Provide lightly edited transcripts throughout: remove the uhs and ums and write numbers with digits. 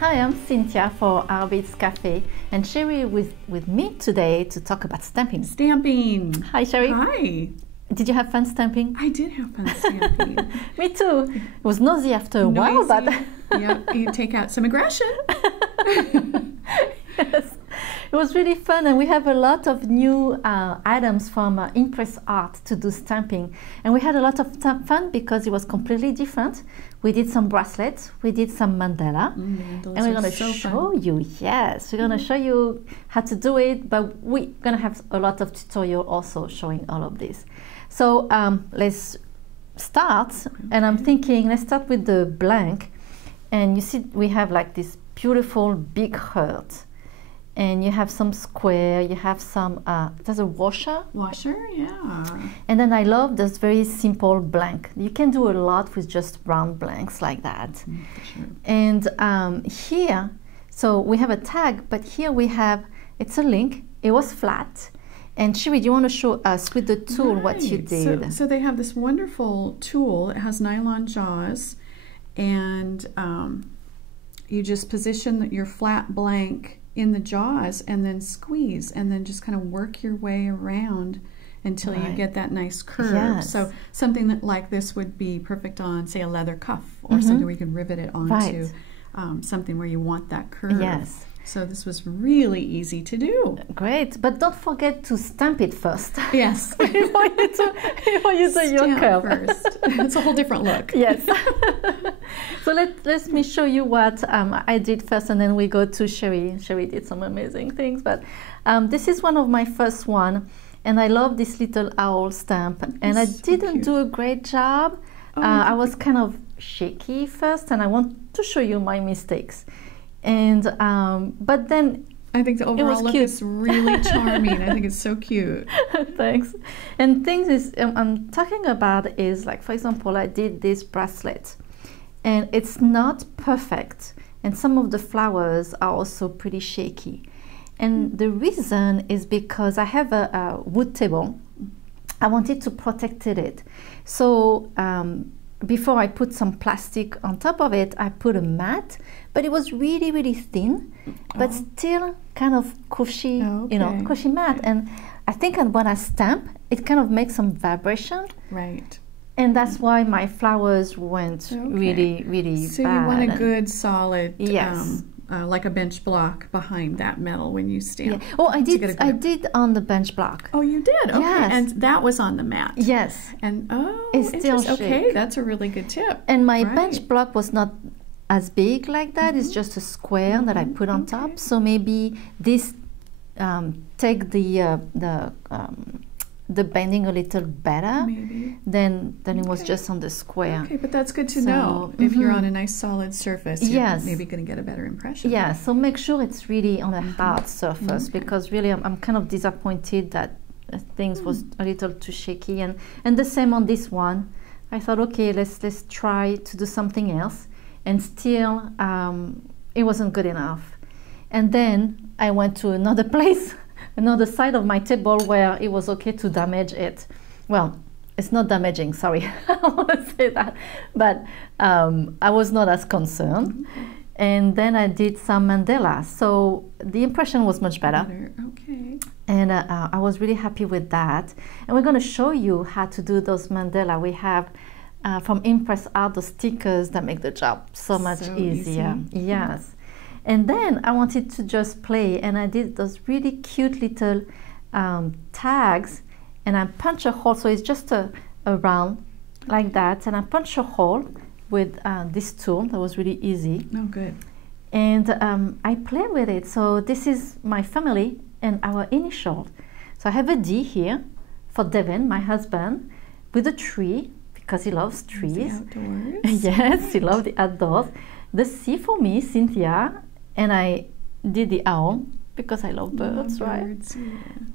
Hi, I'm Cynthia for Artbeads Cafe, and Cheri with me today to talk about stamping. Stamping. Hi, Cheri. Hi. Did you have fun stamping? I did have fun stamping. Me too. It was noisy after a while, but yeah, you take out some aggression. Yes, it was really fun, and we have a lot of new items from Impress Art to do stamping, and we had a lot of fun because it was completely different. We did some bracelets, we did some mandala, and we're going to show you. Yes, we're going to show you how to do it, but we're going to have a lot of tutorial also showing all of this. So let's start, and I'm thinking let's start with the blank, and you see we have like this beautiful big heart. And you have some square, you have some, there's a washer. Washer, yeah. And then I love this very simple blank. You can do a lot with just round blanks like that. Sure. And here, so we have a tag, but here we have, it's a link. It was flat. And Cheri, do you want to show us with the tool what you did? So they have this wonderful tool. It has nylon jaws. And you just position your flat blank in the jaws and then squeeze and then just kind of work your way around until you get that nice curve. Yes. So something that like this would be perfect on, say, a leather cuff or something where you can rivet it onto something where you want that curve. Yes. So this was really easy to do. Great, but don't forget to stamp it first. Yes. before you do your curve. First. It's a whole different look. Yes. So let me show you what I did first, and then we go to Cheri. Cheri did some amazing things, but this is one of my first one, and I love this little owl stamp, and I didn't do a great job. I was kind of shaky first, and I want to show you my mistakes. And but then I think the overall look is really charming. I think it's so cute. Thanks. And things is I'm talking about is like, for example, I did this bracelet, and it's not perfect, and some of the flowers are also pretty shaky. And the reason is because I have a wood table. I wanted to protect it, so before I put some plastic on top of it, I put a mat, but it was really, really thin, but still kind of cushy, you know, cushy mat. And I think when I stamp, it kind of makes some vibration. Right. And that's why my flowers went really, really so bad. You want a good solid, yes. Like a bench block behind that metal when you stamp. Yeah. Oh, I did on the bench block. Oh, you did? Okay. Yes. And that was on the mat. Yes. And it's still okay. That's a really good tip. And my bench block was not as big like that. It's just a square that I put on top. So maybe this take the bending a little better than it was just on the square. Okay, but that's good to know. If you're on a nice solid surface, you're maybe going to get a better impression. Yeah, so make sure it's really on a hard surface, because really I'm kind of disappointed that things was a little too shaky. And the same on this one. I thought, okay, let's try to do something else, and still it wasn't good enough. And then I went to another place, another side of my table where it was okay to damage it. Well, it's not damaging, sorry, I want to say that, but I was not as concerned. And then I did some mandala, so the impression was much better. Okay. And I was really happy with that. And we're going to show you how to do those mandala. We have from Impress Art the stickers that make the job so much easier. Yes. And then I wanted to just play, and I did those really cute little tags, and I punch a hole, so it's just a round like that, and I punch a hole with this tool. That was really easy. Oh, good. And I play with it. So this is my family and our initial. So I have a D here for Devin, my husband, with a tree, because he loves trees. The outdoors. Yes, he loves the outdoors. The C for me, Cynthia, and I did the owl because I love birds, right? Yeah.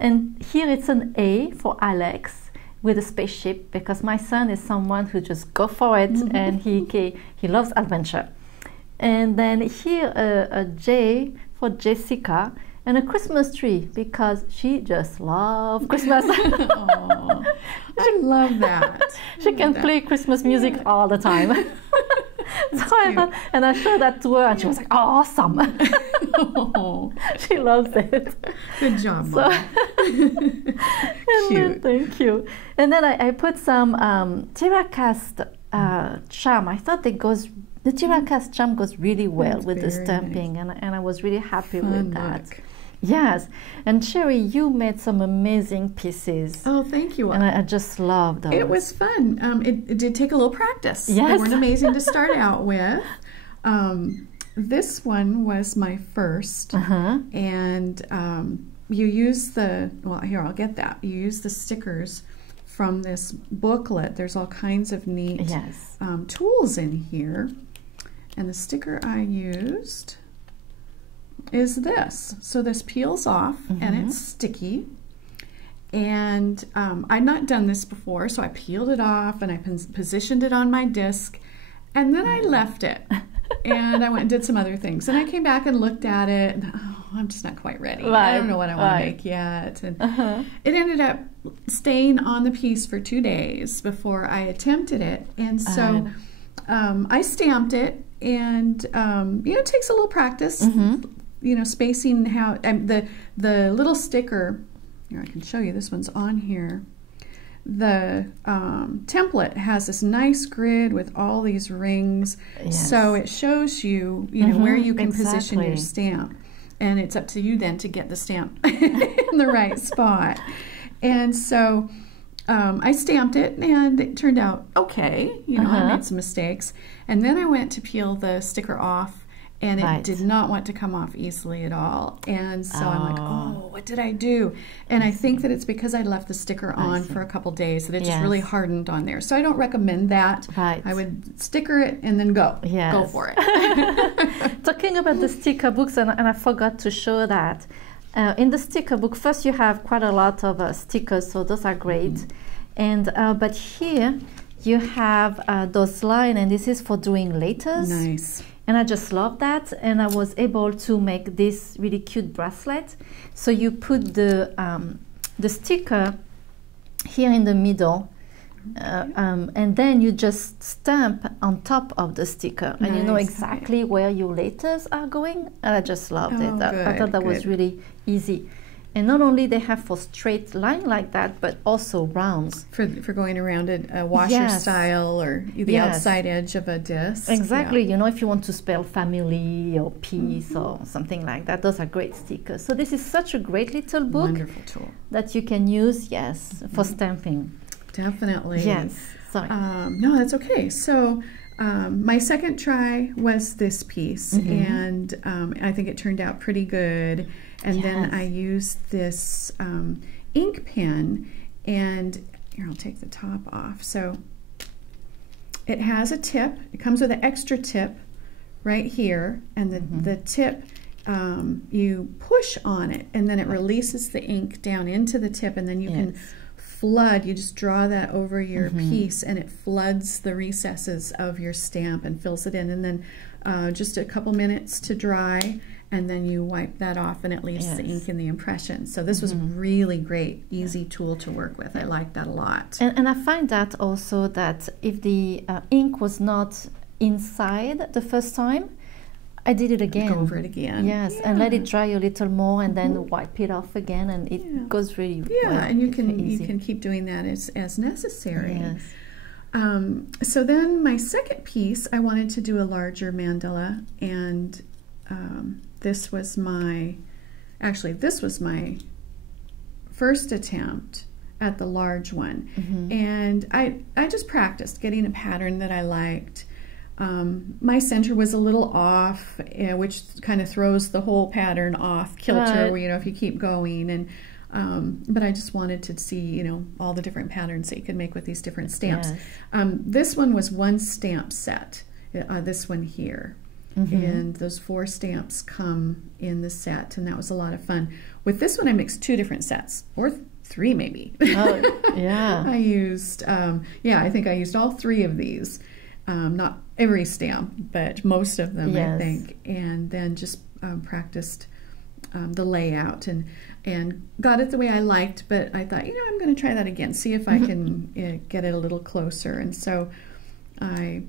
And here it's an A for Alex with a spaceship, because my son is someone who just go for it, and he loves adventure. And then here a J for Jessica, and a Christmas tree, because she just loves Christmas. I love that. She can play Christmas music all the time. And I showed that to her, and she was like, "Oh, awesome!" Oh, She loves it. good job, Mom. Cute. Thank you. And then I put some Tiracast charm. I thought the Tiracast charm goes really well That's with the very stamping, nice. and I was really happy Fun with that. look. Yes, and Cheri, you made some amazing pieces. Oh, thank you. And I just love those. It was fun. It did take a little practice. Yes. They weren't amazing to start out with. This one was my first. And you use here, I'll get that. You use the stickers from this booklet. There's all kinds of neat tools in here. And the sticker I used is this. So this peels off and it's sticky. And I'd not done this before, so I peeled it off and I positioned it on my disc, and then I left it. And I went and did some other things. And I came back and looked at it, and I'm just not quite ready. I don't know what I want to make yet. And it ended up staying on the piece for 2 days before I attempted it. And so I stamped it, and it takes a little practice. Spacing how the little sticker. Here, I can show you. This one's on here. The template has this nice grid with all these rings, so it shows you, where you can position your stamp, and it's up to you then to get the stamp in the right spot. And so I stamped it, and it turned out okay. I made some mistakes, and then I went to peel the sticker off. And it did not want to come off easily at all. And so I'm like, oh, what did I do? And I think that it's because I left the sticker on for a couple days that it just really hardened on there. So I don't recommend that. I would sticker it and then go. Go for it. Talking about the sticker books, and I forgot to show that. In the sticker book, first you have quite a lot of stickers, so those are great. And but here you have those lines, and this is for doing letters. Nice. And I just love that, and I was able to make this really cute bracelet. So you put the sticker here in the middle, and then you just stamp on top of the sticker, and you know exactly where your letters are going. And I just loved it. I thought that was really easy. And not only they have for straight line like that, but also rounds. For going around a washer style or the outside edge of a disc. Exactly. If you want to spell family or peace or something like that, those are great stickers. So this is such a great little book. Wonderful tool. That you can use, for stamping. Definitely. Yes. Sorry. No, that's okay. So my second try was this piece, and I think it turned out pretty good. And then I used this ink pen, and here, I'll take the top off. So it has a tip. It comes with an extra tip right here, and the tip, you push on it, and then it releases the ink down into the tip, and then you can flood. You just draw that over your piece, and it floods the recesses of your stamp and fills it in, and then just a couple minutes to dry, and then you wipe that off, and it leaves the ink in the impression. So this was a really great, easy tool to work with. I like that a lot. And I find that also that if the ink was not inside the first time, I did it again. Go over it again. Yes, and let it dry a little more, and then wipe it off again, and it goes really well. Yeah, and you can keep doing that as necessary. Yes. So then my second piece, I wanted to do a larger mandala, and this was my first attempt at the large one. And I just practiced getting a pattern that I liked. My center was a little off, which kind of throws the whole pattern off kilter, where, if you keep going. And but I just wanted to see, all the different patterns that you could make with these different stamps. This one was one stamp set, this one here. And those 4 stamps come in the set, and that was a lot of fun. With this one, I mixed 2 different sets, or 3 maybe. I used, I think I used all 3 of these. Not every stamp, but most of them, I think. And then just practiced the layout and got it the way I liked. But I thought, I'm going to try that again, see if I can get it a little closer. And so I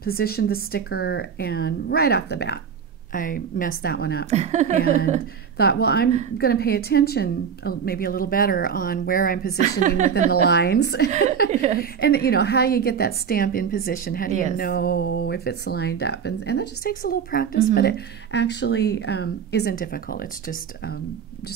positioned the sticker, and right off the bat I messed that one up and thought, well, I'm going to pay attention maybe a little better on where I'm positioning within the lines. Yes. And you know, how you get that stamp in position, how do you know if it's lined up, and that just takes a little practice, but it actually isn't difficult. It's just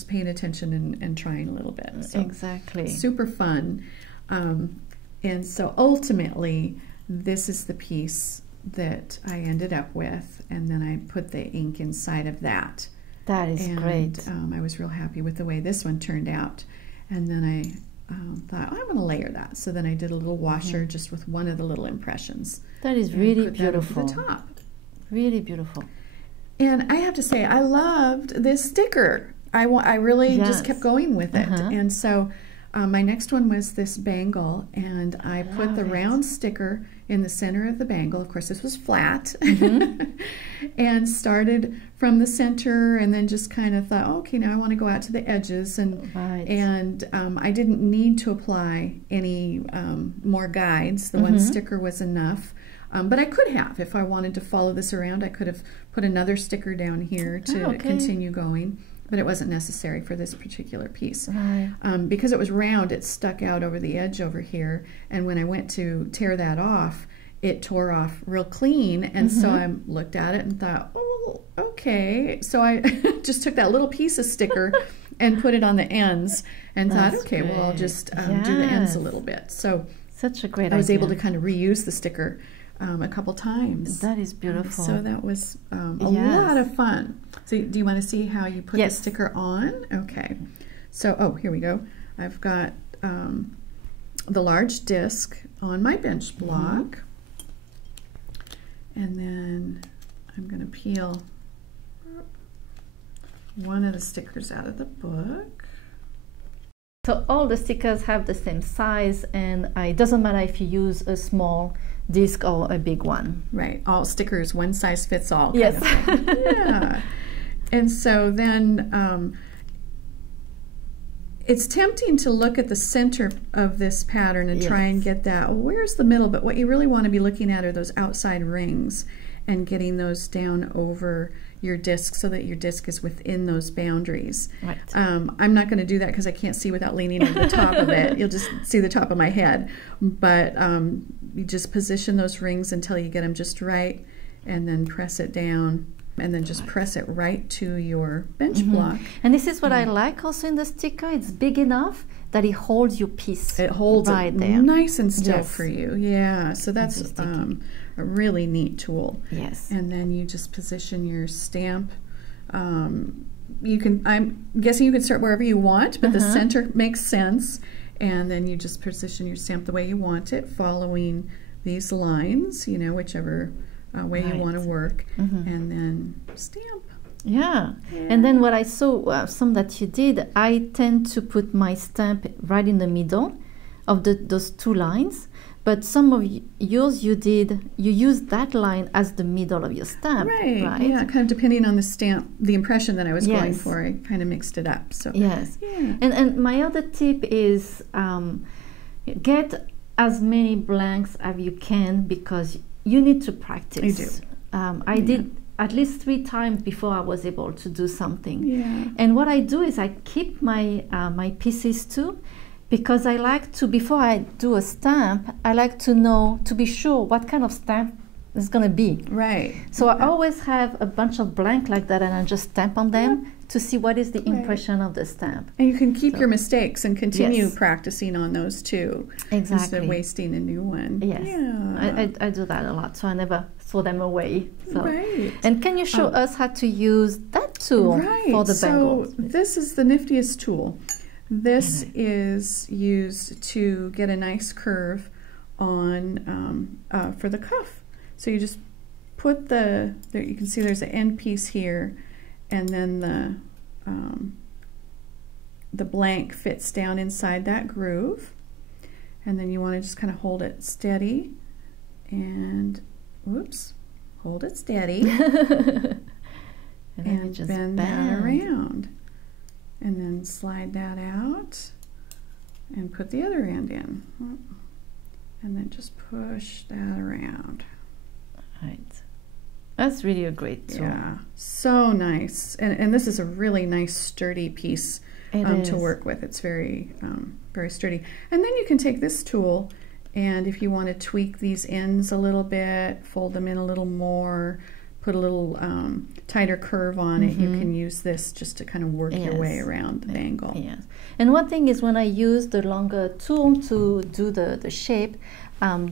paying attention and trying a little bit. So exactly. Super fun. And so ultimately this is the piece that I ended up with, and then I put the ink inside of that. That is great. I was real happy with the way this one turned out, and then I thought, oh, I'm going to layer that. So then I did a little washer just with one of the little impressions. That is really beautiful. That over the top. Really beautiful. And I have to say, I loved this sticker. I really just kept going with it, and so my next one was this bangle, and I put the round sticker in the center of the bangle. Of course, this was flat, and started from the center, and then just kind of thought, okay, now I want to go out to the edges, and I didn't need to apply any more guides. The one sticker was enough. But I could have, if I wanted to follow this around, I could have put another sticker down here to continue going. But it wasn't necessary for this particular piece. Because it was round, it stuck out over the edge over here, and when I went to tear that off, it tore off real clean, and so I looked at it and thought, oh, okay. So I just took that little piece of sticker and put it on the ends, and thought, okay, well, I'll just do the ends a little bit. So such a great idea. I was able to kind of reuse the sticker a couple times. That is beautiful. So that was a lot of fun. So do you want to see how you put the sticker on? Okay. So, oh, here we go. I've got the large disc on my bench block. And then I'm going to peel one of the stickers out of the book. So all the stickers have the same size, and it doesn't matter if you use a small disc or a big one. Right. All stickers, one size fits all. Yes. Kind of yeah. And so then it's tempting to look at the center of this pattern and try and get that, well, where's the middle? But what you really want to be looking at are those outside rings and getting those down over your disc so that your disc is within those boundaries. Right. I'm not going to do that because I can't see without leaning over the top of it. You'll just see the top of my head. But you just position those rings until you get them just right, and then press it down, and then just press it right to your bench block. And this is what I like also in the sticker. It's big enough that it holds your piece. It holds right it there. Nice and still for you. Yeah, so that's a really neat tool. Yes. And then you just position your stamp. You can, I'm guessing you can start wherever you want, but the center makes sense. And then you just position your stamp the way you want it, following these lines, you know, whichever way you want to work, and then stamp. Yeah. And then what I saw, some that you did, I tend to put my stamp right in the middle of those two lines. But some of yours you used that line as the middle of your stamp. Right. Yeah, kind of depending on the stamp, the impression that I was going for, I kind of mixed it up. So yes. Yeah. And my other tip is get as many blanks as you can, because you need to practice. You do. I did at least 3 times before I was able to do something. Yeah. And what I do is I keep my my pieces too, because I like to, before I do a stamp, I like to know, to be sure what kind of stamp it's going to be. Right. So I always have a bunch of blank like that, and I just stamp on them to see what is the impression of the stamp. And you can keep your mistakes and continue practicing on those too. Exactly. Instead of wasting a new one. Yes. Yeah. I do that a lot, so I never throw them away. So. Right. And can you show us how to use that tool for the bangles? So this is the niftiest tool. This is used to get a nice curve on for the cuff. So you just put there, you can see there's an end piece here, and then the blank fits down inside that groove, and then you want to just kind of hold it steady, and hold it steady, and just bend that around. And then slide that out and put the other end in. and then just push that around. Right. That's really a great tool. Yeah, so nice. And this is a really nice sturdy piece to work with. It's very, very sturdy. And then you can take this tool, and if you want to tweak these ends a little bit, fold them in a little more, put a little tighter curve on it, you can use this just to kind of work your way around the bangle. Yes. And one thing is, when I use the longer tool to do the shape,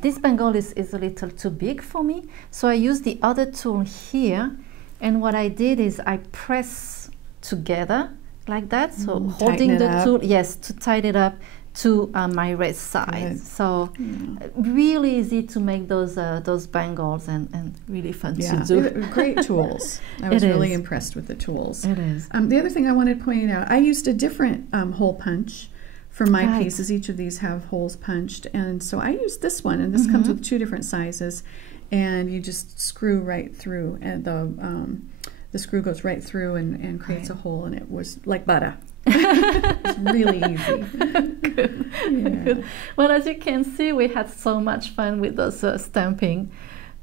this bangle is a little too big for me, so I use the other tool here, and what I did is I press together like that, so holding the tool, yes, to tighten it up to my wrist size. So really easy to make those bangles, and really fun to do. Great tools. I was really impressed with the tools. It is. The other thing I wanted to point out, I used a different hole punch for my pieces. Each of these have holes punched, and so I used this one, and this comes with 2 different sizes, and you just screw right through, and the screw goes right through and creates a hole, and it was like butter. It's really easy. Good. Yeah. Good. Well, as you can see, we had so much fun with those stamping.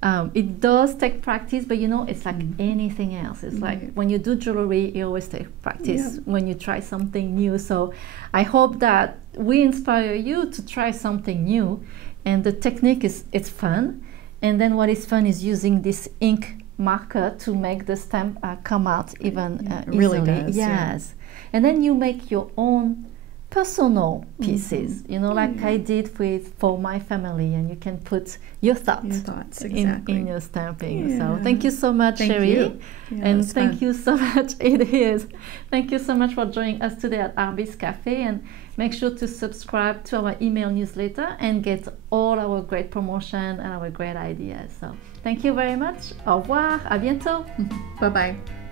It does take practice, but you know, it's like anything else. It's like when you do jewelry, you always take practice when you try something new. So I hope that we inspire you to try something new. And the technique it's fun. And then what is fun is using this ink marker to make the stamp come out even easily. Really does. Yes. And then you make your own personal pieces, you know, like I did for my family, and you can put your thoughts in your stamping. So thank you so much, Cheri. And thank you so much. It is. Thank you so much for joining us today at Artbeads Cafe, and make sure to subscribe to our email newsletter and get all our great promotion and our great ideas. So thank you very much. Au revoir. À bientôt. Bye-bye.